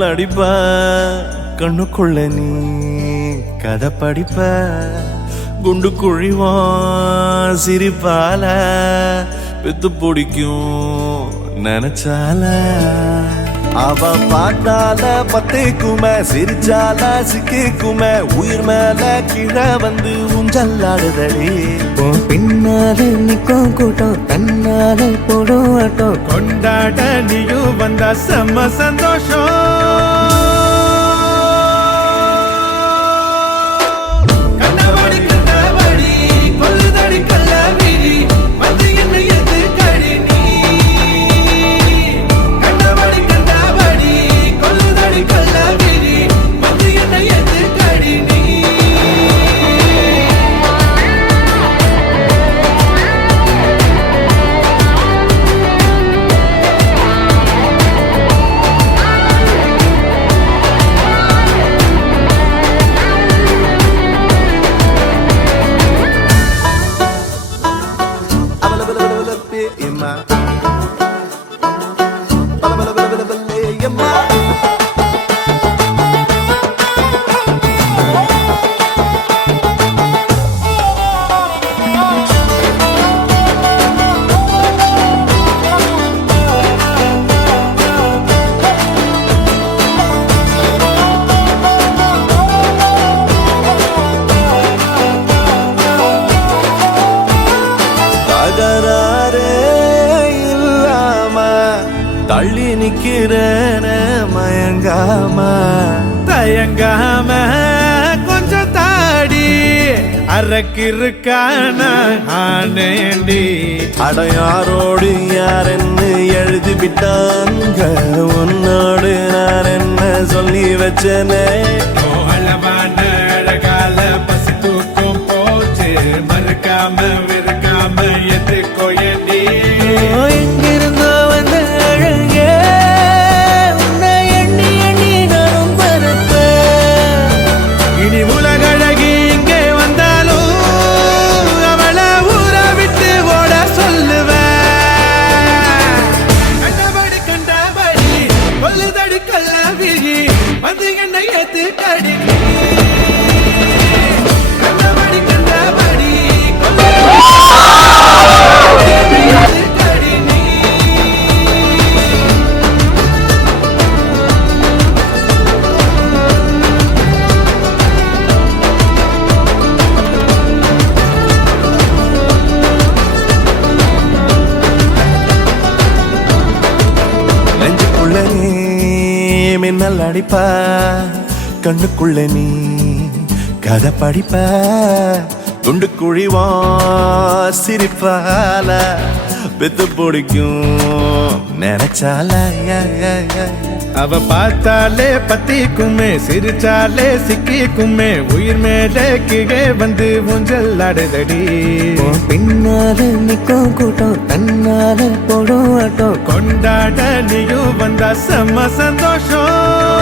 மின்னல் அடிப்ப கண்ணுக்குள்ள நீ கதை படிப்ப குண்டு குழிவான் சிரிப்பால பெத்து பிடிக்கும் நினைச்சால அவ பாட்டால பத்தேக்குமே சிரிச்சால சிக்கிக்குமே உயிர் மேல கீழே வந்து ஊஞ்சல்லாடுதடி பின்னால நிக்கும் கூட்டம் தன்னால போடும் ஆட்டம் கொண்டாட நீயும் வந்தா செம்ம சந்தோஷம் தள்ளி நிக்கிறன மயங்காம தயங்காம கொஞ்சம் தாடி அரக்கிருக்கான ஆனேண்டி அடையாரோடு யார் என்ன எழுதி விட்டாங்க உன்னோடு நான் என்ன சொல்லி வச்சனே அளவான அழகால பசி தூக்கம் போச்சு மறுக்காம வெறுக்காம எதுக்கோ எண்டி மின்னல் அடிப்ப கண்ணுக்குள்ள நீ கதை படிப்ப குண்டு குழிவா சிரிப்பால பெத்து பிடிக்கும் நினைச்சால அவ பார்த்தாலே பத்திக்குமே சிரிச்சாலே சிக்கிக்குமே உயிர் மேலே கீழே வந்து ஊஞ்சல் ஆடுதடி பின்னால நிக்கும் கூட்டம் தன்னால போடும் ஆட்டம் கொண்டாட நீயும் வந்தா செம்ம சந்தோஷம்